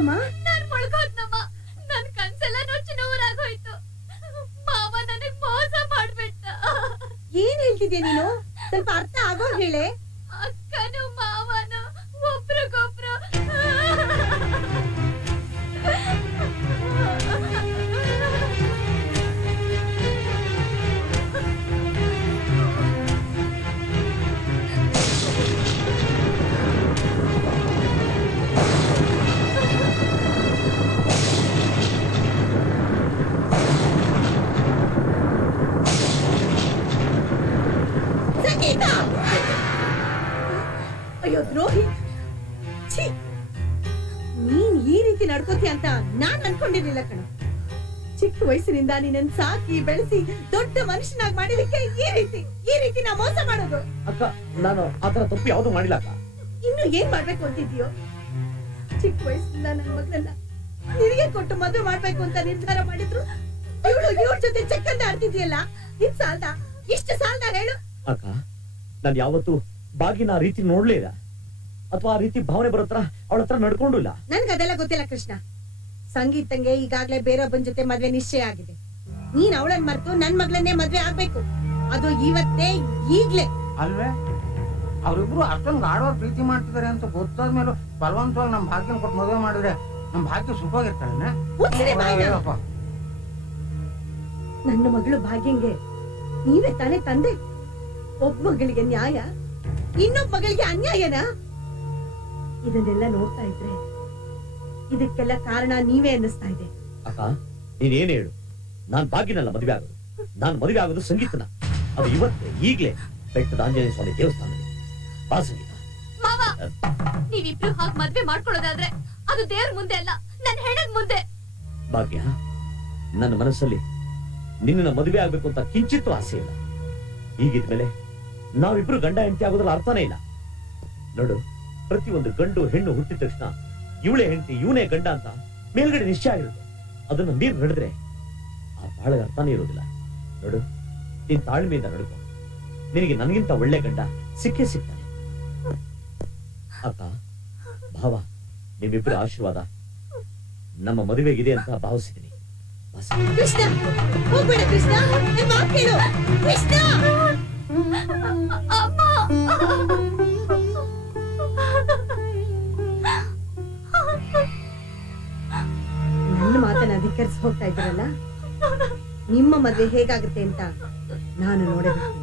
ಏನಾಯ್ತಮ್ಮ? ನಾನ್ ಮುಳ್ಗೋದ್ನಮ್ಮ. ನನ್ ಕನ್ಸೆಲ್ಲ ನುಚ್ಚು ನೂರಾಗೋಯ್ತು. ಮಾವ ನನಗ್ ಮೋಸ ಮಾಡ್ಬಿಟ್ಟ. ಏನ್ ಹೇಳ್ತಿದ್ಯಾ ನೀನು? ಸ್ವಲ್ಪ ಅರ್ಥ ಆಗೋ ಹೇಳೆ. ಅಕ್ಕನು ಮಾವನು ಒಬ್ರಿಗೊಬ್ರು ಅಯ್ಯೋ ದ್ರೋಹಿ, ನೀನ್ ಈ ರೀತಿ ನಡ್ಕೋತೀಯ ಅಂತ ನಾನ್ ಅನ್ಕೊಂಡಿರ್ಲಿಲ್ಲ ಕಣ. ಚಿಕ್ಕ ವಯಸ್ಸಿನಿಂದ ನೀನನ್ ಸಾಕಿ ಬೆಳೆಸಿ ದೊಡ್ಡ ಮನುಷ್ಯನಾಗಿ ಮಾಡಿದಕ್ಕೆ ಈ ರೀತಿ ನಾ ಮೋಸ ಮಾಡೋದು. ಅಕ್ಕ, ನಾನು ಆತರ ತಪ್ಪು ಯಾವ್ದು ಮಾಡಿಲ್ಲ ಅಕ್ಕ. ಇನ್ನು ಏನ್ ಮಾಡ್ಬೇಕು ಅಂತಿದ್ಯೋ? ಚಿಕ್ಕ ವಯಸ್ಸಿನಿಂದ ನನ್ ಮಗಳನ್ನ ನಿನಗೆ ಕೊಟ್ಟು ಮದುವೆ ಮಾಡ್ಬೇಕು ಅಂತ ನಿರ್ಧಾರ ಮಾಡಿದ್ರು. ಇವಳ ಜೊತೆ ಚೆಕ್ಕಂದ ಆಡ್ತಿದ್ಯಲ್ಲ, ಇದ್ ಸಾಲ್ದ? ಇಷ್ಟು ಸಾಲ್ದ ಹೇಳು? ಅಕ್ಕ, ನಾನ್ ಯಾವತ್ತು ಬಾಗಿನ ಆ ರೀತಿ ನೋಡ್ಲೇ ಇಲ್ಲ, ಅಥವಾ ಆ ರೀತಿ ಭಾವನೆ ಬರೋತ್ರ ಅವಳ ಹತ್ರ ನಡ್ಕೊಂಡು ಇಲ್ಲ. ನನ್ಗೆ ಅದೆಲ್ಲ ಗೊತ್ತಿಲ್ಲ ಕೃಷ್ಣ. ಸಂಗೀತಂಗೆ ಈಗಾಗ್ಲೇ ಬೇರೊಬ್ಬನ ಜೊತೆ ಮದ್ವೆ ನಿಶ್ಚಯ ಆಗಿದೆ. ನೀನ್ ಅವಳನ್ ಮರೆತು ನನ್ ಮಗಳನ್ನೇ ಮದ್ವೆ ಆಗ್ಬೇಕು. ಅದು ಇವತ್ತೇ, ಈಗ್ಲೇ ಅಲ್ವೇ? ಅವ್ರಿಬ್ರು ಅಷ್ಟೊಂದು ಗಾಢವಾಗಿ ಪ್ರೀತಿ ಮಾಡ್ತಿದಾರೆ ಅಂತ ಗೊತ್ತಾದ್ಮೇಲೆ ಬಲವಂತವಾಗಿ ನಮ್ ಭಾಗ್ಯನ ಕೊಟ್ಟು ಮದುವೆ ಮಾಡಿದ್ರೆ ನಮ್ ಭಾಗ್ಯ ಸುಖವಾಗಿರ್ತಾಳೆ. ನನ್ನ ಮಗಳು ಭಾಗ್ಯಂಗೆ ನೀವೇ ತಾನೇ ತಂದೆ. ಒಬ್ಬ ಮಗಳಿಗೆ ನ್ಯಾಯ, ಇನ್ನೊಬ್ಬ ಮಗಳಿಗೆ ಅನ್ಯಾಯನಾ? ಇದನ್ನೆಲ್ಲ ನೋಡ್ತಾ ಇದ್ರೆ ಇದಕ್ಕೆಲ್ಲ ಕಾರಣ ನೀವೇ ಅನ್ನಿಸ್ತಾ ಇದೆ. ಅಕ್ಕ, ನೀನೇನ್ ಹೇಳು? ನಾನ್ ಭಾಗ್ಯನಲ್ಲ ಮದುವೆ ಆಗೋದು. ನಾನ್ ಮದುವೆ ಆಗೋದು ಸಂಗೀತನ. ಅದು ಇವತ್ತೇ, ಈಗ್ಲೇ ಬೆಟ್ಟದ ಆಂಜನೇಯ ಸ್ವಾಮಿ ದೇವಸ್ಥಾನದಲ್ಲಿ. ಬಾ ಸಂಗೀತ. ಮಾವ, ನೀವಿಬ್ರು ಹಾಗೆ ಮದ್ವೆ ಮಾಡ್ಕೊಳ್ಳೋದಾದ್ರೆ ಅದು ದೇವ್ರ ಮುಂದೆ ಅಲ್ಲ, ನನ್ ಹೆಣದ ಮುಂದೆ. ಭಾಗ್ಯ, ನನ್ನ ಮನಸ್ಸಲ್ಲಿ ನಿನ್ನ ಮದುವೆ ಆಗ್ಬೇಕು ಅಂತ ಕಿಂಚಿತ್ತೂ ಆಸೆ ಇಲ್ಲ. ಹೀಗಿದ್ಮೇಲೆ ನಾವಿಬ್ರು ಗಂಡ ಹೆಂಡತಿ ಆಗೋದ್ರಲ್ಲಿ ಅರ್ಥನೇ ಇಲ್ಲ. ನೋಡು, ಪ್ರತಿಯೊಂದು ಗಂಡು ಹೆಣ್ಣು ಹುಟ್ಟಿದ ತಕ್ಷಣ ಇವಳೇ ಹೆಂಡತಿ ಇವನೇ ಗಂಡ ಅಂತ ಮೇಲ್ಗಡೆ ನಿಶ್ಚಯ ಆಗಿರುತ್ತೆ. ಅದನ್ನ ಮೀರ್ ನಡೆದ್ರೆ ಆ ಬಾಳ ಅರ್ಥನೇ ಇರೋದಿಲ್ಲ. ನೋಡು, ನೀನ್ ತಾಳ್ಮೆಯಿಂದ ನಡ್ಕೊ. ನಿನಗೆ ನನಗಿಂತ ಒಳ್ಳೆ ಗಂಡ ಸಿಕ್ಕೇ ಸಿಗ್ತಾನೆ. ಅಕ್ಕ, ಭಾವ, ನಿಮ್ಮಿಬ್ಬರ ಆಶೀರ್ವಾದ ನಮ್ಮ ಮದುವೆಗಿದೆ ಅಂತ ಭಾವಿಸಿದ್ದೀನಿ. ಕೃಷ್ಣ, ಹೋಗ್ಬೇಡ ಕೃಷ್ಣ, ನನ್ ಮಾತ್ ಕೇಳು ಕೃಷ್ಣ. ನನ್ನ ಮಾತನ್ನ ಅಧಿಕರಿಸಿ ಹೋಗ್ತಾ ಇದ್ದೀರಲ್ಲ, ನಿಮ್ಮ ಮದುವೆ ಹೇಗಾಗುತ್ತೆ ಅಂತ ನಾನು ನೋಡಬೇಕು.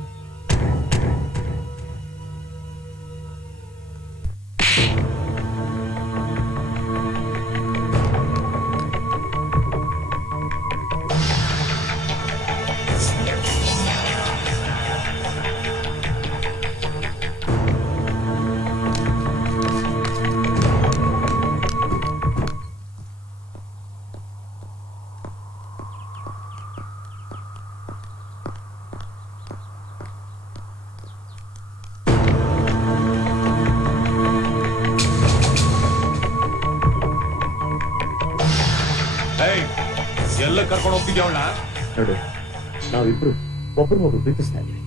ಎಲ್ಲ ಕರ್ಕೊಂಡು ಹೋಗ್ತಿದ್ಯಾ ಅವಳ? ನೋಡು, ನಾವಿಬ್ರು ಒಬ್ರನ್ನೊಬ್ರು ಪ್ರೀತಿಸ್ತಾ ಇದೀವಿ,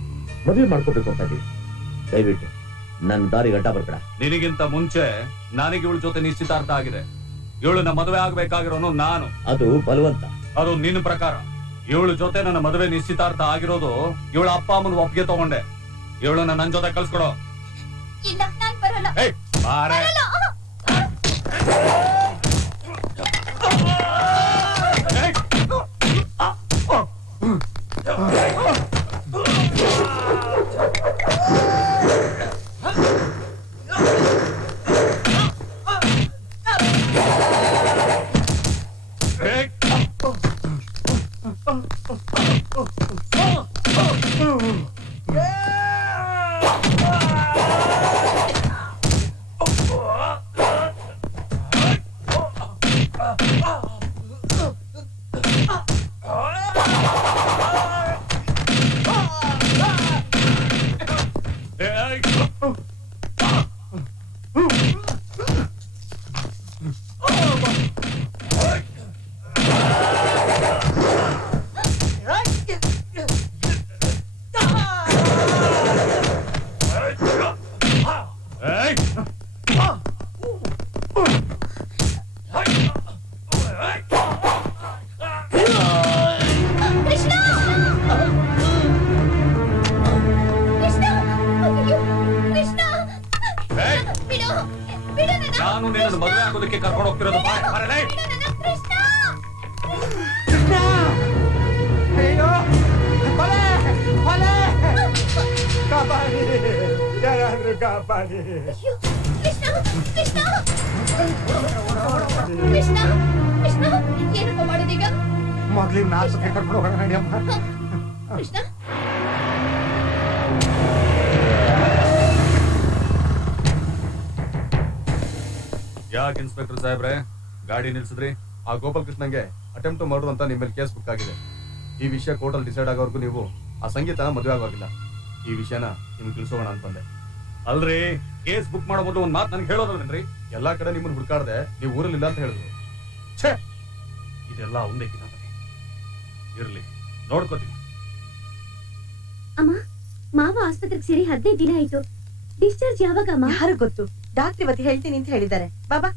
ಮದುವೆ ಮಾಡ್ಕೋಬೇಕು ಅಂತ ಇದೀವಿ. ದಯವಿಟ್ಟು ನನ್ನ ದಾರಿ ಗಡ್ಡ ಬರ್ಬೇಡ. ನಿನಗಿಂತ ಮುಂಚೆ ನನಗೆ ಇವಳ ಜೊತೆ ನಿಶ್ಚಿತಾರ್ಥ ಆಗಿದೆ. ಇವಳನ್ನ ಮದುವೆ ಆಗ್ಬೇಕಾಗಿರೋನು ನಾನು. ಅದು ಬಲವಂತ. ಅದು ನಿನ್ನ ಪ್ರಕಾರ. ಇವಳ ಜೊತೆ ನನ್ನ ಮದುವೆ ನಿಶ್ಚಿತಾರ್ಥ ಆಗಿರೋದು ಇವಳ ಅಪ್ಪ ಅಮ್ಮನ ಒಪ್ಪಿಗೆ ತಗೊಂಡೆ. ಇವಳನ್ನ ನನ್ ಜೊತೆ ಕಳ್ಸ್ಕೊಡೋ. ಇಲ್ಲ, ನಾನ್ ಬರಲ್ಲ. ಬಾರೆ. ನಾನು ನಿನ್ನ ಮದುವೆ ಆಗೋದಕ್ಕೆ ಕರ್ಕೊಂಡು ಹೋಗ್ತಿರೋದು ಬರಲೇ. ಕೃಷ್ಣ ಕೃಷ್ಣ ಅಯ್ಯೋ ಕೊಲೆ ಕೊಲೆ ಕಾಪಾಡಿ ಯಾರಾದ್ರೂ ಕಾಪಾಡಿ ಅಯ್ಯೋ, ಕೃಷ್ಣ ಕೃಷ್ಣ ಕೃಷ್ಣ ಕೃಷ್ಣ ಏನಪ್ಪ ಮಾಡೋದೀಗ? ಮೊದ್ಲಿನ ಆಸ್ಪತ್ರೆ ಕರ್ಕೊಂಡು ಹೋಗೋಣ ನಡಿಯಮ್ಮ. ಕೃಷ್ಣ ಯಾಕೆ ಇನ್ಸ್ಪೆಕ್ಟರ್ ಸಾಹೇಬ್ರೆ ಗಾಡಿ ನಿಲ್ಸಿದ್ರಿ? ಆ ಗೋಪಾಲ್ ಕೃಷ್ಣಂಗೆ ಅಟೆಂಪ್ಟ್ ಮರ್ಡರ್ ಅಂತ ನಿಮ್ಮ ಮೇಲೆ ಕೇಸ್ ಬುಕ್ ಆಗಿದೆ. ಈ ವಿಷಯ ಕೋರ್ಟಲ್ಲಿ ಡಿಸೈಡ್ ಆಗೋವರೆಗೂ ನೀವು ಆ ಸಂಗೀತನ ಮದುವೆ ಆಗೋಗಿಲ್ಲ. ಈ ವಿಷಯನ ನಿಮ್ಗೆ ತಿಳಿಸೋಣ ಅಂತಂದೆ. ಅಲ್ರಿ, ಕೇಸ್ ಬುಕ್ ಮಾಡೋ ಮೊದಲು ಒಂದ್ ಮಾತು ನನ್ಗೆ ಹೇಳೋದ್ರೇನ್ರಿ? ಎಲ್ಲಾ ಕಡೆ ನಿಮ್ಮನ್ನ ಹುಡುಕಾಡ್ದೆ, ನೀವು ಊರಲ್ಲಿಲ್ಲ ಅಂತ ಹೇಳಿದ್ರು. ಛೇ, ಇದೆಲ್ಲ ಒಂದೇ ಇರ್ಲಿ, ನೋಡ್ಕೋತೀನಿ. ಅಮ್ಮ, ಮಾವ ಆಸ್ಪತ್ರೆಗೆ ಸೇರಿ 15 ದಿನ ಆಯ್ತು. ಡಿಸ್ಚಾರ್ಜ್ ಯಾವಾಗ ಅಮ್ಮ? ಯಾರು ಗೊತ್ತು, ಡಾಕ್ಟರ್ ಇವತ್ತು ಹೇಳ್ತೀನಿ ಅಂತ ಹೇಳಿದ್ದಾರೆ. ಬಾಬಾ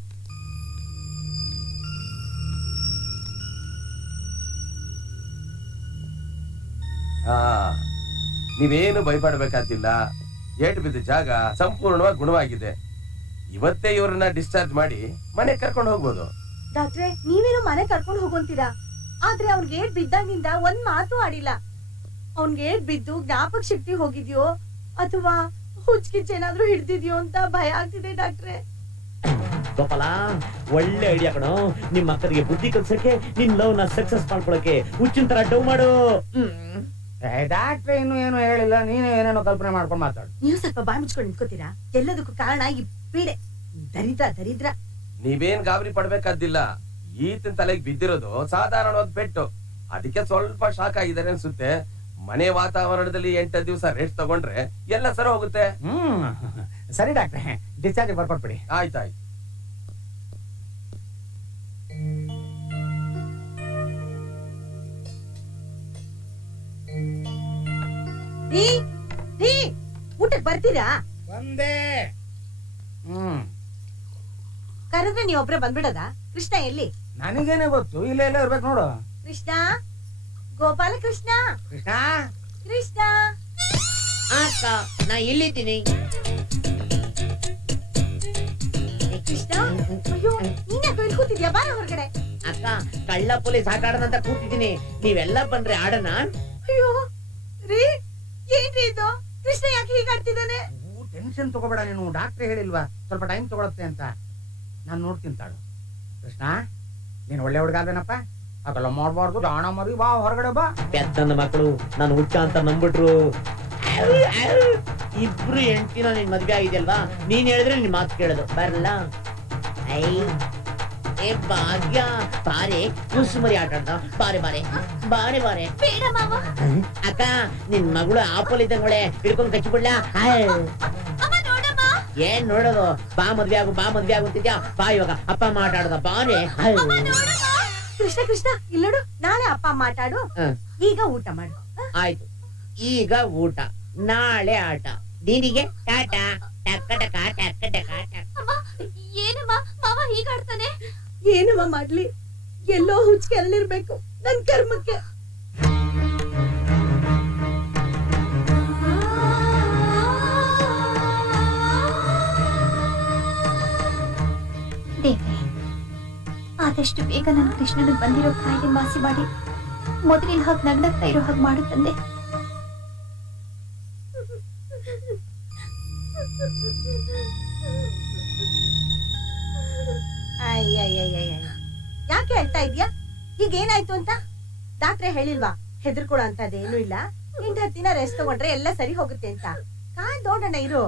ನೀವೇನು ಭಯಪಡಬೇಕಾಗಿಲ್ಲ. ಏಟು ಬಿದ್ದ ಜಾಗ ಸಂಪೂರ್ಣವಾಗಿ ಗುಣವಾಗಿದೆ. ಇವತ್ತೇ ಇವ್ರನ್ನ ಡಿಸ್ಚಾರ್ಜ್ ಮಾಡಿ ಮನೆ ಕರ್ಕೊಂಡು ಹೋಗ್ಬೋದು. ಡಾಕ್ಟ್ರೆ, ನೀವೇನು ಮನೆ ಕರ್ಕೊಂಡು ಹೋಗೋಂತೀರಾ? ಆದ್ರೆ ಅವ್ನ್ಗೆ ಏಟ್ ಬಿದ್ದಾಗಿಂದ ಒಂದ್ ಮಾತು ಆಡಿಲ್ಲ. ಅವ್ನ್ಗೆ ಏಟ್ ಬಿದ್ದು ಜ್ಞಾಪಕ ಶಕ್ತಿ ಹೋಗಿದ್ಯೋ ಅಥವಾ ಹುಚ್ಕಿಚ್ ಏನಾದ್ರೂ ಹಿಡ್ದಿದ್ಯೋ ಅಂತ ಭಯ ಆಗ್ತಿದೆ ಡಾಕ್ಟ್ರೆ. ಗೋಪಾಲ, ಒಳ್ಳೆ ಐಡಿಯಾ ಕಣೋ. ನಿಮ್ ಮಕ್ಕಳಿಗೆ ಬುದ್ಧಿ ಕಲ್ಸಕ್ಕೆ, ನಿನ್ ಲವ್ ನ ಸಕ್ಸಸ್ ಮಾಡ್ಕೊಳಕ್ಕೆ ಹುಚ್ಚಿನ ತರ ಡೌ ಮಾಡು. ಡಾಕ್ಟ್ರೆ ಇನ್ನು ಏನು ಹೇಳಿಲ್ಲ, ನೀನು ಏನೇನೋ ಕಲ್ಪನೆ ಮಾಡ್ಕೊಂಡು ಮಾತಾಡು. ನೀವು ಸ್ವಲ್ಪ ಬಾಯಿ ಮುಚ್ಕೊಂಡು ನಿಂತ್ಕೋತೀರಾ? ಎಲ್ಲದಕ್ಕೂ ಕಾರಣ ಈ ಪೀಡೆ, ದರಿದ್ರ ದರಿದ್ರ. ನೀವೇನ್ ಗಾಬರಿ ಪಡ್ಬೇಕಾದಿಲ್ಲ. ಈತನ ತಲೆಗೆ ಬಿದ್ದಿರೋದು ಸಾಧಾರಣವಾದ ಪೆಟ್ಟು. ಅದಕ್ಕೆ ಸ್ವಲ್ಪ ಶಾಕ್ ಆಗಿದ್ದಾರೆ ಅನ್ಸುತ್ತೆ. ಮನೆ ವಾತಾವರಣದಲ್ಲಿ 8 ದಿವಸ ರೆಸ್ಟ್ ತಗೊಂಡ್ರೆ ಎಲ್ಲ ಸರಿ ಹೋಗುತ್ತೆ. ಸರಿ ಡಾಕ್ಟ್ರೆ, ಡಿಸ್ಚಾರ್ಜ್ ಬರ್ಕೊಟ್ಬಿಡಿ. ಆಯ್ತಾಯ್ತು. ಊಟಕ್ ಬರ್ತೀರಾ? ಒಂದೇ ಕರೆದ್ರೆ ನೀವ್ ಒಬ್ರೆ ಬಂದ್ಬಿಡದ? ಕೃಷ್ಣ ಎಲ್ಲಿ? ನನಗೇನೆ ಗೊತ್ತು, ಇಲ್ಲೇ ಎಲ್ಲ ಇರ್ಬೇಕು ನೋಡು. ಕೃಷ್ಣ, ಗೋಪಾಲ ಕೃಷ್ಣ, ಕೃಷ್ಣ ಕೃಷ್ಣ. ಅಕ್ಕ, ನಾ ಇಲ್ಲಿದ್ದೀನಿ. ಕೃಷ್ಣ, ಅಯ್ಯೋ ನೀನ್ ಯಾಕೆ ಇಲ್ಲಿ ಕೂತಿದ್ಯಾ? ಬಾರ ಹೊರಗಡೆ. ಅಕ್ಕ, ಕಳ್ಳ ಪೊಲೀಸ್ ಆಟ ಆಡೋದಂತ ಕೂತಿದ್ದೀನಿ. ನೀವೆಲ್ಲ ಬಂದ್ರೆ ಆಡೋಣ. ಅಯ್ಯೋ ರೀ, ಏನ್ರಿ ಇದು? ಕೃಷ್ಣ ಯಾಕೆ ಹೀಗಾಡ್ತಿದ್ದಾನೆ? ಟೆನ್ಷನ್ ತಗೋಬೇಡ ನೀನು. ಡಾಕ್ಟ್ರೆ ಹೇಳಿಲ್ವಾ ಸ್ವಲ್ಪ ಟೈಮ್ ತಗೊಳತ್ತೆ ಅಂತ. ನಾನ್ ನೋಡ್ತೀನಿ ತಾಳು. ಕೃಷ್ಣ, ನೀನ್ ಒಳ್ಳೆ ಹುಡುಗಾದೇನಪ್ಪ. ಹಾಗೆಲ್ಲ ಮಾಡ್ಬಾರ್ದು. ಜಾಣ ಮರಿ, ಬಾ ಹೊರಗಡೆ ಬಾ. ನನ್ನ ಮಕ್ಕಳು ನಾನು ಹುಚ್ಚ ಅಂತ ನಂಬಿಟ್ರು. ಇಬ್ರು ಹೆಂಡ್ತಿನ ನಿನ್ ಮದ್ವೆ ಆಗಿದೆಯಲ್ವಾ? ನೀನ್ ಹೇಳಿದ್ರೆ ನಿನ್ ಮಾತು ಕೇಳೋದು. ಬರಲ್ಲ. ಐ ಏ ಭಾಗ್ಯ, ಬಾರೆ ಕುಸುಮರಿ ಆಟ ಆಡ್ದ. ಬಾರೆ ಬಾರೆ ಬಾರೆ ಬಾರೆ. ಬೇಡ ಮಾವ. ಅಕ್ಕ, ನಿನ್ ಮಗಳು ಆಪಲ್ ಇದ್ದಂಗೊಳೆ ಹಿಡ್ಕೊಂಡ್ ಕಚ್ಚಿಬಿಡ್ಲ. ಅಮ್ಮ ನೋಡಮ್ಮ. ಏನ್ ನೋಡೋದು? ಬಾ ಮದ್ವೆ ಆಗು, ಬಾ ಮದ್ವೆ ಆಗುತ್ತಿದ್ಯಾ? ಬಾ ಇವಾಗ ಅಪ್ಪ ಅಮ್ಮ ಆಟ ಆಡದ. ಬಾರೆ. ಅಮ್ಮ ನೋಡಮ್ಮ. ಕೃಷ್ಣ ಕೃಷ್ಣ, ಇಲ್ಲೋಡು, ನಾಳೆ ಅಪ್ಪ ಮಾತಾಡು. ಈಗ ಊಟ ಮಾಡು. ಆಯ್ತು, ಈಗ ಊಟ, ನಾಳೆ ಆಟ. ನಿನಗೆ ಟಾಟಾ. ಟಕ ಟಕ ಟಕ ಟಕ ಟಕ. ಅಮ್ಮ, ಏನಮ್ಮ ಮಾವ ಹೀಗಾಡ್ತಾನೆ? ಏನಮ್ಮ ಮಾಡ್ಲಿ, ಎಲ್ಲೋ ಹುಚ್ಚಿಗೆ ಅಲ್ಲಿರ್ಬೇಕು ನನ್ ಕರ್ಮಕ್ಕೆ. ದೇವ್ರೆ, ಆದಷ್ಟು ಬೇಗ ನನ್ನ ಕೃಷ್ಣನಿಗೆ ಬಂದಿರೋ ಕಾಯಿಲೆ ಮಾಸಿ ಮಾಡಿ ಮೊದಲಿನ ಹಾಗೆ ನಗ್ನಗ್ತಾ ಇರೋ ಹಾಗೆ ಮಾಡು ತಂದೆ. ಯಾಕೆ ಹೇಳ್ತಾ ಇದ್ಯಾ? ಈಗ ಏನಾಯ್ತು ಅಂತ? ಡಾಕ್ಟ್ರೆ ಹೇಳಿಲ್ವಾ ಹೆದರ್ಕೊಳೋ ಅಂತದೇನು ಇಲ್ಲ, 8-10 ದಿನ ರೆಸ್ಟ್ ತಗೊಂಡ್ರೆ ಎಲ್ಲ ಸರಿ ಹೋಗುತ್ತೆ ಅಂತ? ನೋಡೋಣ ಇರು.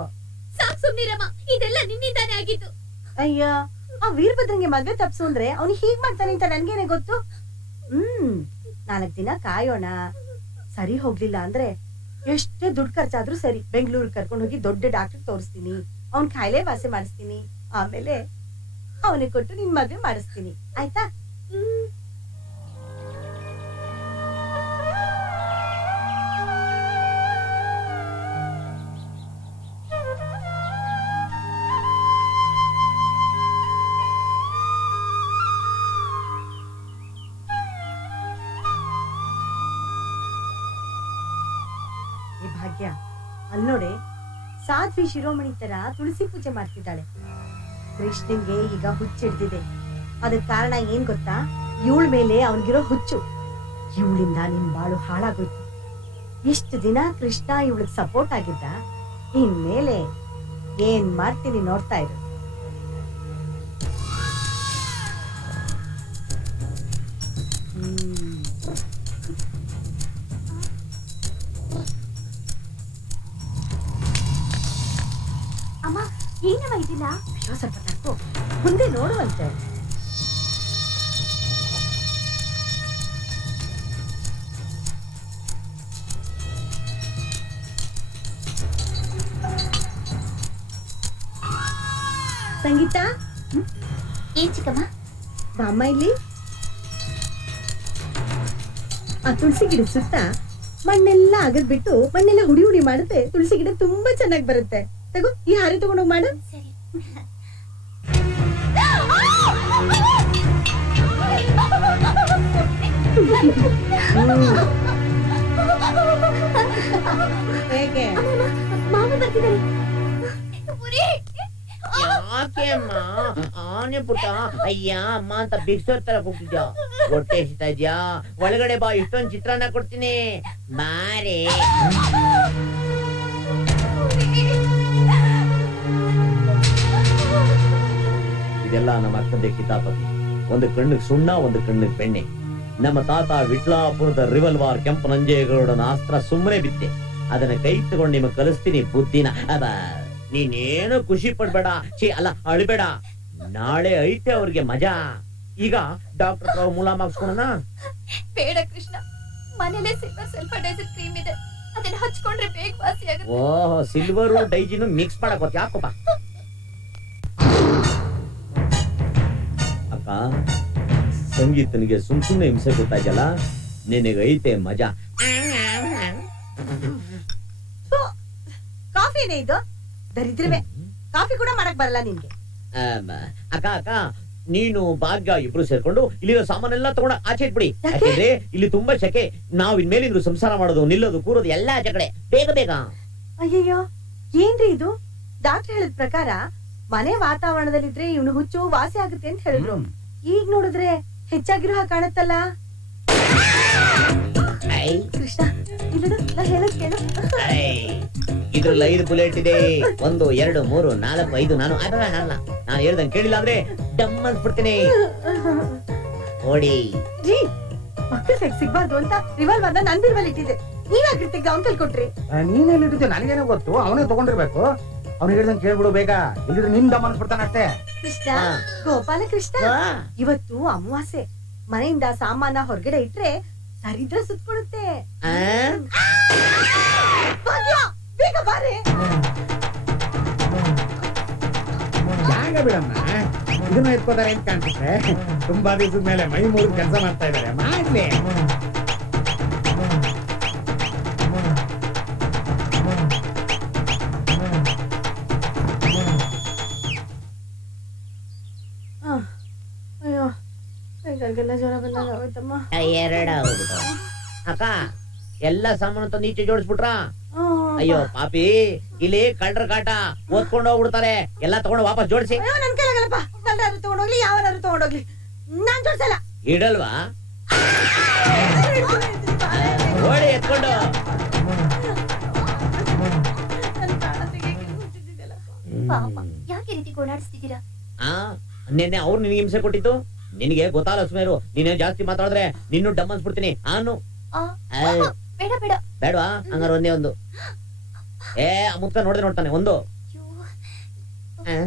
ಸಾಕ್ ಸುಮ್ನಿರಮ್ಮ, ಇದೆಲ್ಲ ನಿನ್ನಿಂದಾನೇ ಆಗಿದ್ದು. ಅಯ್ಯ, ಆ ವೀರಭದ್ರಂಗೆ ಮದ್ವೆ ತಪ್ಸು ಅಂದ್ರೆ ಅವ್ನು ಹೀಗ್ ಮಾಡ್ತಾನೆ ಅಂತ ನನ್ಗೇನೆ ಗೊತ್ತು. 4 ದಿನ ಕಾಯೋಣ. ಸರಿ ಹೋಗ್ಲಿಲ್ಲ ಅಂದ್ರೆ ಎಷ್ಟೇ ದುಡ್ಡು ಖರ್ಚಾದ್ರೂ ಸರಿ, ಬೆಂಗಳೂರು ಕರ್ಕೊಂಡು ಹೋಗಿ ದೊಡ್ಡ ಡಾಕ್ಟರ್ ತೋರಿಸ್ತೀನಿ. ಅವ್ನ್ ಕಾಯಿಲೆ ವಾಸಿ ಮಾಡಿಸ್ತೀನಿ. ಆಮೇಲೆ ಅವನಿಗೆ ಕೊಟ್ಟು ನಿನ್ ಮದ್ವೆ ಮಾಡಿಸ್ತೀನಿ, ಆಯ್ತಾ? ಈ ಭಾಗ್ಯ ಅಲ್ ನೋಡಿ, ಸಾಧ್ವಿ ಶಿರೋಮಣಿ ತರ ತುಳಸಿ ಪೂಜೆ ಮಾಡ್ತಿದ್ದಾಳೆ. ಕೃಷ್ಣನ್ಗೆ ಈಗ ಹುಚ್ಚಿಡ್ದಿದೆ. ಅದಕ್ ಕಾರಣ ಏನ್ ಗೊತ್ತಾ? ಇವಳ ಮೇಲೆ ಅವನಿಗಿರೋ ಹುಚ್ಚು. ಇವಳಿಂದ ನಿನ್ ಬಾಳು ಹಾಳಾಗೋಯ್ತು. ಇಷ್ಟು ದಿನ ಕೃಷ್ಣ ಇವಳಿಗೆ ಸಪೋರ್ಟ್ ಆಗಿದ್ದ. ಇನ್ಮೇಲೆ ಏನ್ ಮಾಡ್ತೀನಿ ನೋಡ್ತಾ ಇರು. ಅಮ್ಮ ಏನವ ಇದಿಲ್ಲ? ಅಯ್ಯೋ, ಸ್ವಲ್ಪ ತಪ್ಪು, ಮುಂದೆ ನೋಡುವಂತೆ. ಸಂಗೀತ, ಏನ್ ಚಿಕ್ಕಮ್ಮ? ಬಾಮ್ಮ ಇಲ್ಲಿ. ಆ ತುಳಸಿ ಗಿಡ ಸುತ್ತ ಮಣ್ಣೆಲ್ಲ ಅಗದ್ಬಿಟ್ಟು ಮಣ್ಣೆಲ್ಲ ಹುಡಿ ಹುಡಿ ಮಾಡುತ್ತೆ. ತುಳಸಿ ಗಿಡ ತುಂಬಾ ಚೆನ್ನಾಗಿ ಬರುತ್ತೆ. ತಗೋ, ಈ ಹಾರೆ ತಗೊಂಡೋಗಿ ಮಾಡು. ಸರಿ. ಹೇಗೆ? ಮಾಮ ಬರ್ತಿದ್ದಾರೆ. ಯಾಕೆ ಅಮ್ಮ ಆನೆ ಪುಟ್ಟ ಅಯ್ಯ ಅಮ್ಮ ಅಂತ ಬಿಕ್ಸೋರ್ ತರ ಕೂಗ್ತಿದ್ಯಾ? ಹೊಟ್ಟೆ ಎಸಿತಾ ಇದ್ಯಾ? ಒಳಗಡೆ ಬಾ, ಇಷ್ಟೊಂದು ಚಿತ್ರಾನ್ನ ಕೊಡ್ತೀನಿ ಬಾರೆ. ಇದೆಲ್ಲ ನಮ್ಮ ಅಕ್ಕಂದೆ ಕಿತಾಪತಿ. ಒಂದು ಕಣ್ಣಿಗೆ ಸುಣ್ಣ, ಒಂದು ಕಣ್ಣಿಗೆ ಬೆಣ್ಣೆ. ನಮ್ಮ ತಾತ ವಿಟ್ಲಾಪುರದ ರಿವಲ್ವಾರ್ ಕೆಂಪು ನಂಜೇಗೌಡನ ಅಸ್ತ್ರ ಸುಮ್ಮನೆ ಬಿದ್ದೆ. ಅದನ್ನ ಕೈ ತಗೊಂಡು ನಿಮಗೆ ಕಲಿಸ್ತೀನಿ ಬುದ್ಧಿನ. ಅದ ನೀನೇನು ಖುಷಿ ಪಡ್ಬೇಡ, ಅಲ್ಲ ಅಳ್ಬೇಡ. ನಾಳೆ ಐತೆ ಅವ್ರಿಗೆ ಮಜಾ. ಈಗ ಡಾಕ್ಟರ್ ಹತ್ರ ಮೂಲ ಮಾಡಿಸ್ಕೊಳೋಣ. ಬೇಡ ಕೃಷ್ಣ, ಮನೇಲೆ ಸಿಲ್ವರ್ ಸಲ್ಫಡೈಸರ್ ಕ್ರೀಮ್ ಇದೆ, ಅದನ್ನ ಹಚ್ಕೊಂಡ್ರೆ ಬೇಗ ವಾಸಿ ಆಗುತ್ತೆ. ಓಹ್, ಸಿಲ್ವರು ಡೈಜಿನು ಮಿಕ್ಸ್ ಮಾಡಕ್ ಗೊತ್ತ? ಯಾಕಪ್ಪ ಅಕ್ಕ, ಸಂಗೀತನಿಗೆ ಸುಮ್ನೆ ಹಿಂಸೆ ಗೊತ್ತಾಗಲ್ಲ. ನಿನಗೈತೆ ಮಜಾ. ಕಾಫಿನೇ ಇದು? ದರಿದ್ರವೇ, ಕಾಫಿ ಕೂಡ ಮಾಡಕ್ ಬರಲ್ಲ ನಿನ್ಗೆ. ಅಕ್ಕ ಅಕ್ಕ, ನೀನು ಭಾಗ್ಯ ಇಬ್ರು ಸೇರ್ಕೊಂಡು ಇಲ್ಲಿರೋ ಸಾಮಾನೆಲ್ಲ ತಗೊಂಡ ಆಚೆ ಇಟ್ಬಿಡಿ. ಯಾಕೆಂದ್ರೆ ಇಲ್ಲಿ ತುಂಬಾ ಶೆಕೆ. ನಾವ್ ಇನ್ಮೇಲಿಂದ್ರು ಸಂಸಾರ ಮಾಡೋದು, ನಿಲ್ಲೋದು, ಕೂರೋದು ಎಲ್ಲ ಆಚೆ ಕಡೆ. ಬೇಗ ಬೇಗ. ಅಯ್ಯಯ್ಯೋ, ಏನ್ರಿ ಇದು? ಡಾಕ್ಟರ್ ಹೇಳಿದ ಪ್ರಕಾರ ಮನೆ ವಾತಾವರಣದಲ್ಲಿದ್ರೆ ಇವನು ಹುಚ್ಚು ವಾಸಿ ಆಗುತ್ತೆ ಅಂತ ಹೇಳಿದ್ರು. ಈಗ ನೋಡಿದ್ರೆ ಹೆಚ್ಚಾಗಿರೋ ಹಾಗೆ ಕಾಣುತ್ತಲ್ಲ. ಕೃಷ್ಣ, ಇಲ್ಲ ನಾ ಹೇಳೋದ್ ಕೇಳು. ಇದ್ರಲ್ಲಿ 5 ಬುಲೆಟ್ ಇದೆ. 1 2 3 4 5. ನಾನು ನಾನು ಹೇಳ್ದಂಗೆ ಕೇಳಿಲ್ಲ ಅಂದ್ರೆ ಡಮ್ ಅನ್ಸ್ಬಿಡ್ತೀನಿ. ನೋಡಿ ರೀ, ಮಕ್ಕಳ ಸೆಕ್ ಸಿಗ್ಬಾರ್ದು ಅಂತ ರಿವಾಲ್ವರ್ನ ನನ್ ಬಿರ್ವಲ್ ಇಟ್ಟಿದೆ. ನೀವಾಗಿರ್ತಿದ್ದ ಅವ್ನ್ ಕೈಲಿ ಕೊಟ್ರಿ. ನೀನೇನು ಇಟ್ಟಿದ್ದೆ ನನಗೇನೋ ಗೊತ್ತು. ಅವನೇ ತಗೊಂಡಿರ್ಬೇಕು. ಅವ್ನಿಗೆ ಹೇಳ್ದಂಗೆ ಕೇಳ್ಬಿಡು ಬೇಗ, ಇಲ್ಲಿದ್ರೆ ನಿನ್ ದಮ್ ಅನ್ಸ್ಬಿಡ್ತಾನ ಅಷ್ಟೇ. ಕೃಷ್ಣ, ಗೋಪಾಲ ಕೃಷ್ಣ, ಇವತ್ತು ಅಮಾವಾಸ್ಯೆ. ಮನೆಯಿಂದ ಸಾಮಾನ ಹೊರಗಡೆ ಇಟ್ರೆ ಸರಿದ್ರ ಸುತ್ಕೊಳುತ್ತೆ. ಭಾಗ್ಯ, ಬೇಗ ಬಾರೆ. ಜಾಗ ಬಿಡಮ್ಮ, ಇದನ್ನ ಎತ್ಕೋತಾರೆ ಅಂತ ಕಾಣಿಸುತ್ತೆ. ತುಂಬಾ ದಿವಸದ ಮೇಲೆ ಮೈ ಮೂರು ಕೆಲಸ ಮಾಡ್ತಾ ಇದಾರೆ. ಮಾಡ್ಲಿ. ಅಯ್ಯೋ, ಕೈಗಳಿಗೆಲ್ಲ ಜ್ವರ ಬಂದಾಗ ಆಗೋಯ್ತಮ್ಮ. 2 ಆಗ್ಬಿಟ್ಟು. ಅಕ್ಕ, ಎಲ್ಲ ಸಾಮಾನು ತಂದು ಈಚೆ ಜೋಡಿಸ್ಬಿಟ್ರ? ಅಯ್ಯೋ ಪಾಪಿ, ಇಲ್ಲಿ ಕಳ್ಳರ ಕಾಟ, ಓದ್ಕೊಂಡು ಹೋಗ್ಬಿಡ್ತಾರೆ. ಎಲ್ಲ ತಗೊಂಡು ವಾಪಸ್ ಜೋಡಿಸಿ. ಅಯ್ಯೋ, ನನ್ ಕೈಲಾಗಲ್ಲಪ್ಪ. ಕಳ್ಳರು ತಗೊಂಡೋಗ್ಲಿ, ಯಾವಾರು ತಗೊಂಡೋಗ್ಲಿ, ನಾನ್ ಜೋಡ್ಸಲ್ಲ. ಇಡಲ್ವಾ? ಓಡಿ ಎತ್ಕೊಂಡು. ಪಾಪ, ಯಾಕೆ ಈ ರೀತಿ ಗೋಳಾಡಿಸ್ತಿದ್ದೀರಾ? ನಿನ್ನೆ ಅವ್ರು ನಿನಗೆ ಹಿಂಸೆ ಕೊಟ್ಟಿದ್ದು ನಿನಗೆ ಗೊತ್ತಾಗಲ್ಲ. ಸುಮೇರು, ನೀನೇ ಜಾಸ್ತಿ ಮಾತಾಡಿದ್ರೆ ನಿನ್ನೂ ಡಮ್ ಅನ್ಸ್ಬಿಡ್ತೀನಿ. ಬೇಡ ಬೇಡ. ಬೇಡವಾ? ಹಂಗಾರ ಒಂದೇ ಒಂದು. ಮುತ್ತ ನೋಡ್ದೆ ನೋಡ್ತಾನೆ ಒಂದು. ಅಯ್ಯೋ.